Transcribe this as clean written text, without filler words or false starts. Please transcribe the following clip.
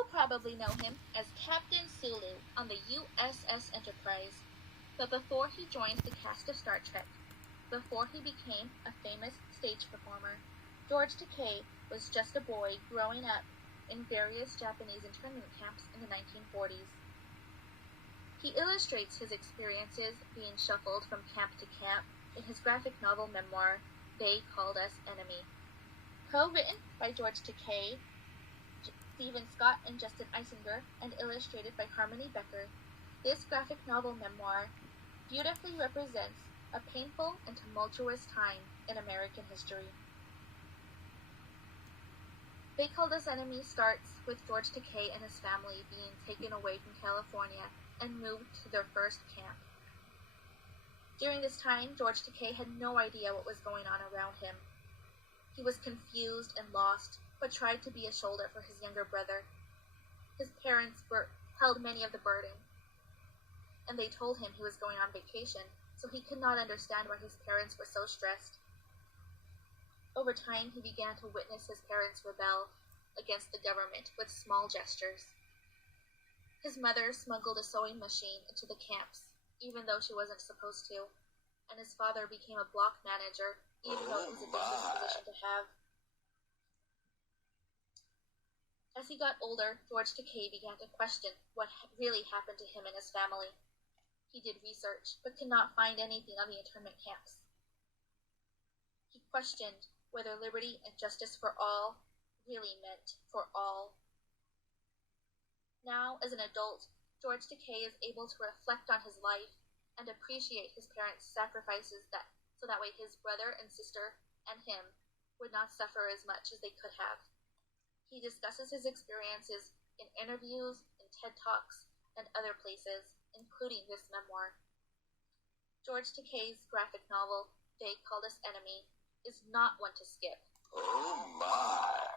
You probably know him as Captain Sulu on the USS Enterprise. But before he joined the cast of Star Trek, before he became a famous stage performer, George Takei was just a boy growing up in various Japanese internment camps in the 1940s. He illustrates his experiences being shuffled from camp to camp in his graphic novel memoir, They Called Us Enemy. Co-written by George Takei, Stephen Scott and Justin Eisinger, and illustrated by Harmony Becker, this graphic novel memoir beautifully represents a painful and tumultuous time in American history. They Called Us Enemy starts with George Takei and his family being taken away from California and moved to their first camp. During this time, George Takei had no idea what was going on around him. He was confused and lost, but tried to be a shoulder for his younger brother. His parents held many of the burden, and they told him he was going on vacation, so he could not understand why his parents were so stressed. Over time, he began to witness his parents rebel against the government with small gestures. His mother smuggled a sewing machine into the camps, even though she wasn't supposed to, and his father became a block manager, even though it was a dangerous position to have. As he got older, George Takei began to question what really happened to him and his family. He did research, but could not find anything on the internment camps. He questioned whether liberty and justice for all really meant for all. Now, as an adult, George Takei is able to reflect on his life and appreciate his parents' sacrifices so that way his brother and sister and him would not suffer as much as they could have. He discusses his experiences in interviews, in TED Talks, and other places, including this memoir. George Takei's graphic novel, They Called Us Enemy, is not one to skip. Oh my!